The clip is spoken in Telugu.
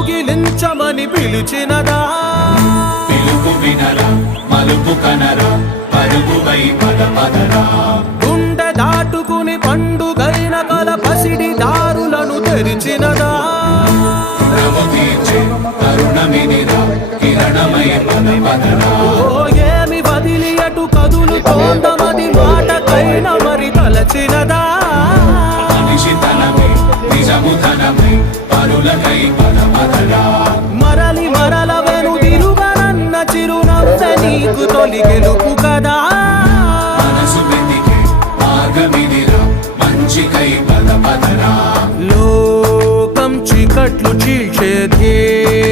కౌగిలించమని పిలిచినదా పిలుపు వినరా మలుపు కనరా పరుగువై పదపదరా గుండె దాటుకుని పండుగైన కల పసిడి దారులను తెరిచినదా రము తీర్చే కరుణమినిరా కిరణమై పదపదరా ఏమి వదిలి అటు కదులుతోందమది మాటకైన మరి తలచినదా మనిషితనమై నిజముతనమై పరులకై పదపదరా మరలి మరల వెనుదిరుగనన్న చిరునవ్వె నీకు తొలి గెలుపు కదా మనసు వెతికే మార్గమిదిరా మంచికై పదపదరా లోకం చీకట్లు చీల్చే ధ్యేయం